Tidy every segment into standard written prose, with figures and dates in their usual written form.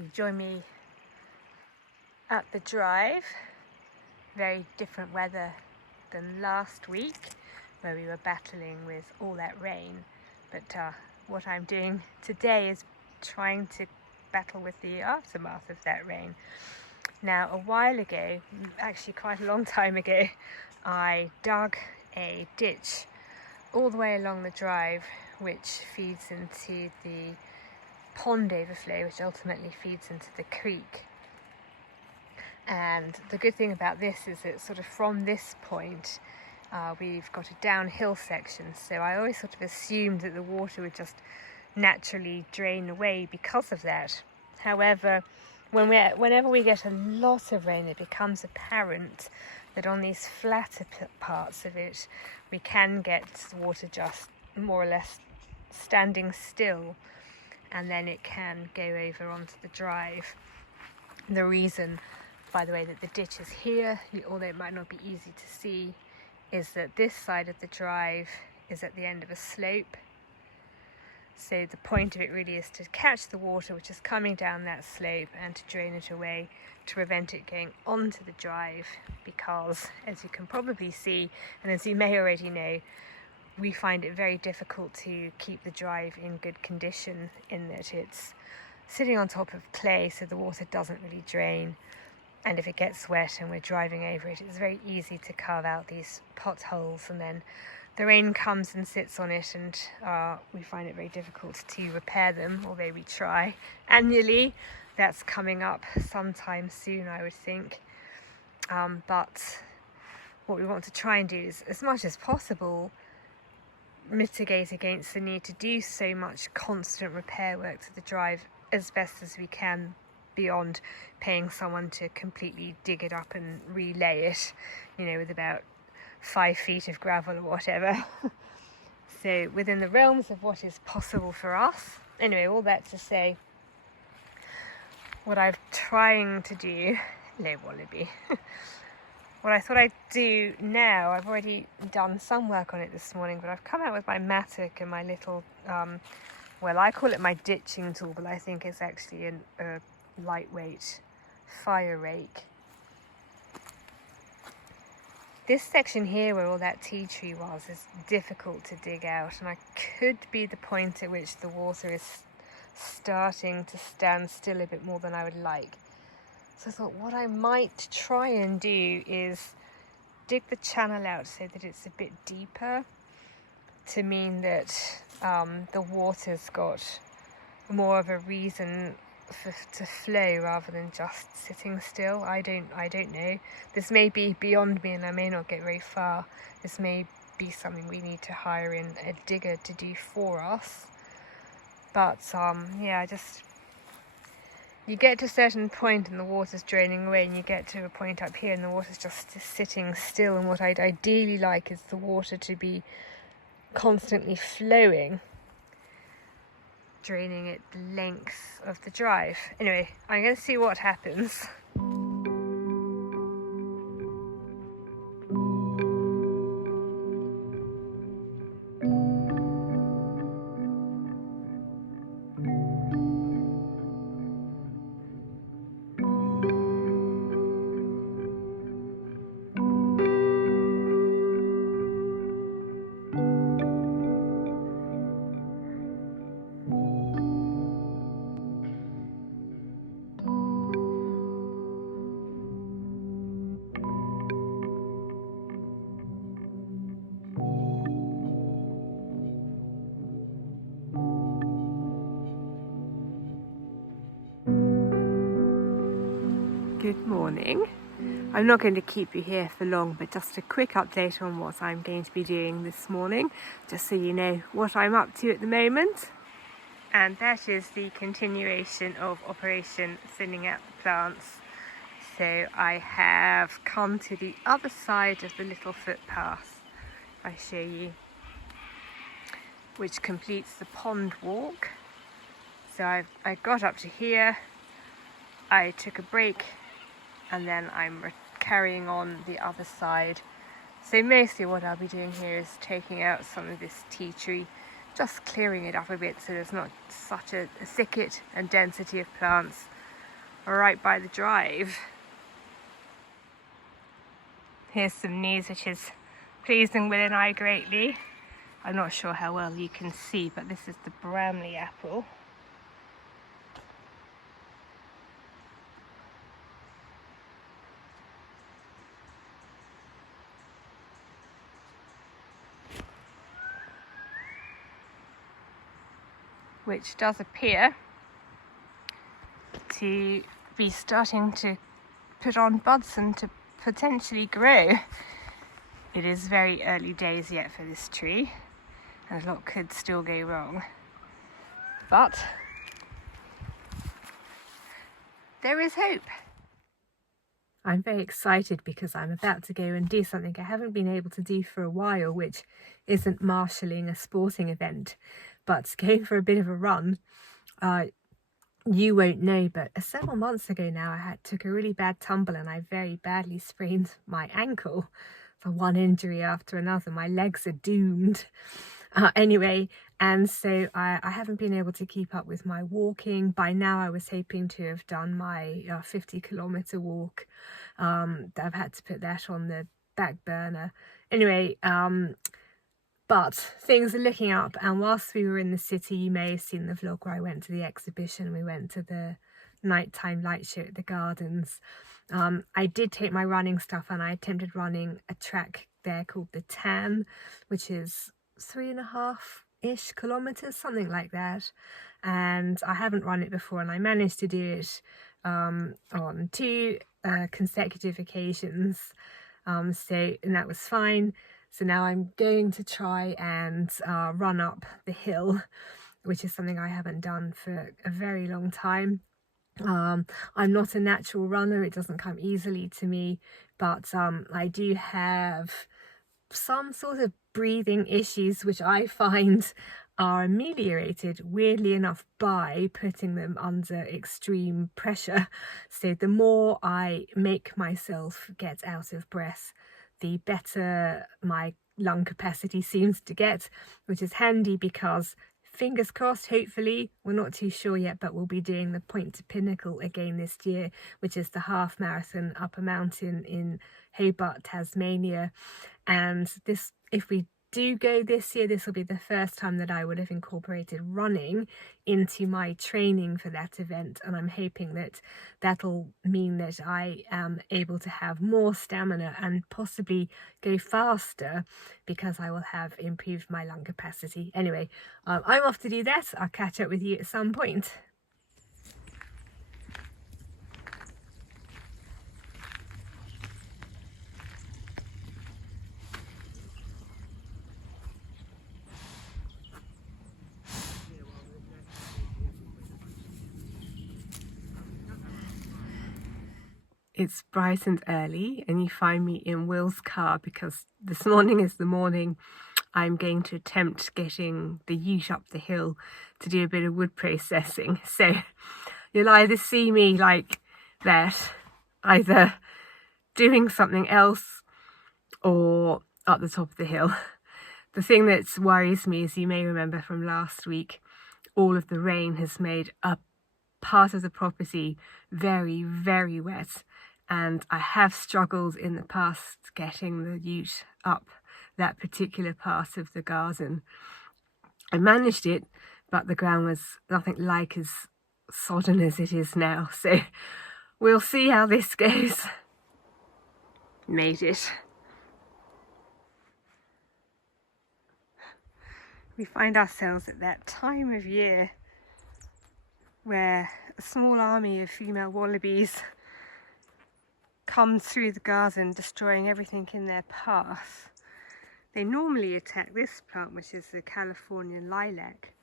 You join me at the drive. Very different weather than last week where we were battling with all that rain, but what I'm doing today is trying to battle with the aftermath of that rain. Now, a while ago, actually quite a long time ago, I dug a ditch all the way along the drive which feeds into the pond overflow, which ultimately feeds into the creek. And the good thing about this is that sort of from this point we've got a downhill section, so I always sort of assumed that the water would just naturally drain away because of that. However, whenever we get a lot of rain, it becomes apparent that on these flatter parts of it we can get the water just more or less standing still, and then it can go over onto the drive. The reason, by the way, that the ditch is here, although it might not be easy to see, is that this side of the drive is at the end of a slope. So the point of it really is to catch the water which is coming down that slope and to drain it away to prevent it going onto the drive, because as you can probably see, and as you may already know, we find it very difficult to keep the drive in good condition in that it's sitting on top of clay, so the water doesn't really drain. And if it gets wet and we're driving over it, it's very easy to carve out these potholes, and then the rain comes and sits on it, and we find it very difficult to repair them, although we try annually. That's coming up sometime soon, I would think. But what we want to try and do is, as much as possible, mitigate against the need to do so much constant repair work to the drive as best as we can, beyond paying someone to completely dig it up and relay it, with about 5 feet of gravel or whatever. So within the realms of what is possible for us. Anyway, all that to say, what I'm trying to do, hello Wallaby, what I thought I'd do now, I've already done some work on it this morning, but I've come out with my mattock and my little, well, I call it my ditching tool, but I think it's actually a lightweight fire rake. This section here where all that tea tree was is difficult to dig out, and I could be the point at which the water is starting to stand still a bit more than I would like. So I thought what I might try and do is dig the channel out so that it's a bit deeper, to mean that the water's got more of a reason to flow rather than just sitting still. I don't know. This may be beyond me and I may not get very far. This may be something we need to hire in a digger to do for us. But yeah, you get to a certain point and the water's draining away, and you get to a point up here and the water's just sitting still, and what I'd ideally like is the water to be constantly flowing, draining it the length of the drive. Anyway, I'm going to see what happens. Good morning. I'm not going to keep you here for long, but just a quick update on what I'm going to be doing this morning, just so you know what I'm up to at the moment. And that is the continuation of Operation Thinning Out the Plants. So I have come to the other side of the little footpath, I show you, which completes the pond walk. So I got up to here, I took a break, and then I'm carrying on the other side. So mostly what I'll be doing here is taking out some of this tea tree, just clearing it up a bit so there's not such a thicket and density of plants right by the drive. Here's some news which is pleasing Will and I greatly. I'm not sure how well you can see, but this is the Bramley Apple. Which does appear to be starting to put on buds and to potentially grow. It is very early days yet for this tree, and a lot could still go wrong. But there is hope. I'm very excited because I'm about to go and do something I haven't been able to do for a while, which isn't marshalling a sporting event, but going for a bit of a run. You won't know, but several months ago now I took a really bad tumble and I very badly sprained my ankle. For one injury after another, my legs are doomed. Anyway, and so I haven't been able to keep up with my walking. By now I was hoping to have done my 50-kilometre walk. I've had to put that on the back burner. Anyway, but things are looking up, and whilst we were in the city, you may have seen the vlog where I went to the exhibition. We went to the nighttime light show at the gardens. I did take my running stuff and I attempted running a track there called the Tan, which is 3.5-ish kilometres, something like that. And I haven't run it before, and I managed to do it on 2 consecutive occasions. And that was fine. So now I'm going to try and run up the hill, which is something I haven't done for a very long time. I'm not a natural runner, it doesn't come easily to me, but I do have some sort of breathing issues which I find are ameliorated, weirdly enough, by putting them under extreme pressure. So the more I make myself get out of breath, the better my lung capacity seems to get, which is handy because, fingers crossed, hopefully, we're not too sure yet, but we'll be doing the Point to Pinnacle again this year, which is the half marathon up a mountain in Hobart, Tasmania. And this, if we do go this year, this will be the first time that I would have incorporated running into my training for that event, and I'm hoping that that'll mean that I am able to have more stamina and possibly go faster because I will have improved my lung capacity. Anyway, I'm off to do that. I'll catch up with you at some point. It's bright and early, and you find me in Will's car because this morning is the morning I'm going to attempt getting the ute up the hill to do a bit of wood processing. So you'll either see me like that, either doing something else or up the top of the hill. The thing that worries me, as you may remember from last week, all of the rain has made a part of the property very, very wet. And I have struggled in the past getting the ute up that particular part of the garden. I managed it, but the ground was nothing like as sodden as it is now. So we'll see how this goes. Made it. We find ourselves at that time of year where a small army of female wallabies comes through the garden, destroying everything in their path. They normally attack this plant, which is the Californian lilac,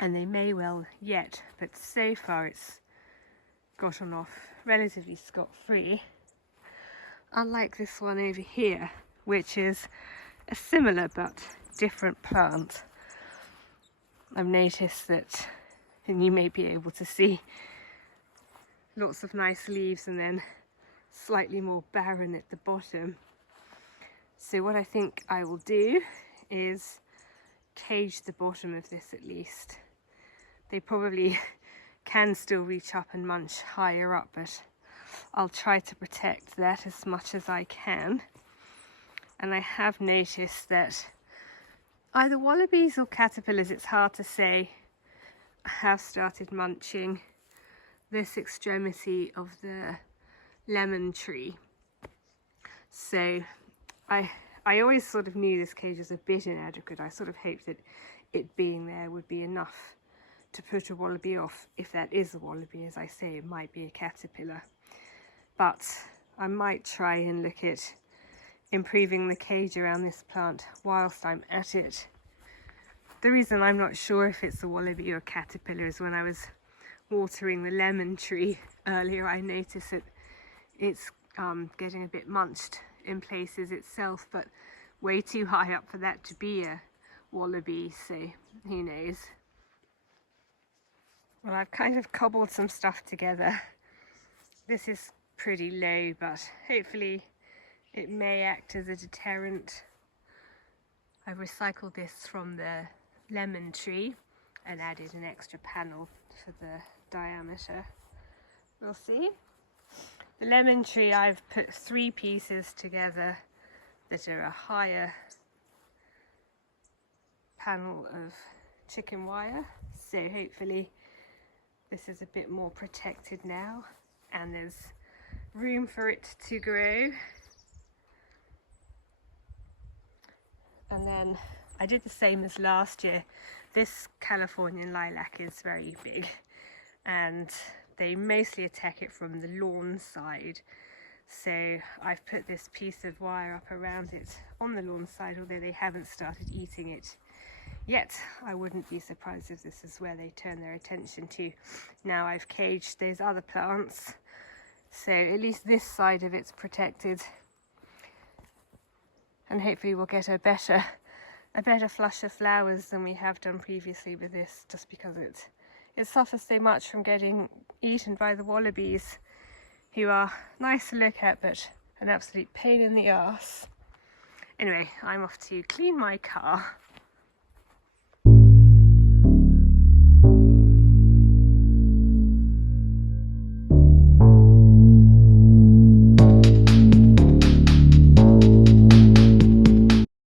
and they may well yet, but so far it's gotten off relatively scot-free, unlike this one over here, which is a similar but different plant. I've noticed that, and you may be able to see, lots of nice leaves and then slightly more barren at the bottom. So what I think I will do is cage the bottom of this at least. They probably can still reach up and munch higher up, but I'll try to protect that as much as I can. And I have noticed that either wallabies or caterpillars, it's hard to say, have started munching this extremity of the lemon tree. So I always sort of knew this cage was a bit inadequate. I sort of hoped that it being there would be enough to put a wallaby off. If that is a wallaby, as I say, it might be a caterpillar. But I might try and look at improving the cage around this plant whilst I'm at it. The reason I'm not sure if it's a wallaby or a caterpillar is when I was watering the lemon tree earlier, I noticed that it's getting a bit munched in places itself, but way too high up for that to be a wallaby, so who knows. Well, I've kind of cobbled some stuff together. This is pretty low, but hopefully it may act as a deterrent. I've recycled this from the lemon tree and added an extra panel for the diameter. We'll see. The lemon tree, I've put 3 pieces together that are a higher panel of chicken wire, so hopefully this is a bit more protected now and there's room for it to grow. And then I did the same as last year. This Californian lilac is very big and they mostly attack it from the lawn side. So I've put this piece of wire up around it on the lawn side, although they haven't started eating it yet. I wouldn't be surprised if this is where they turn their attention to. Now I've caged those other plants, so at least this side of it's protected. And hopefully we'll get a better flush of flowers than we have done previously with this, just because it suffers so much from getting eaten by the wallabies, who are nice to look at but an absolute pain in the arse. Anyway, I'm off to clean my car.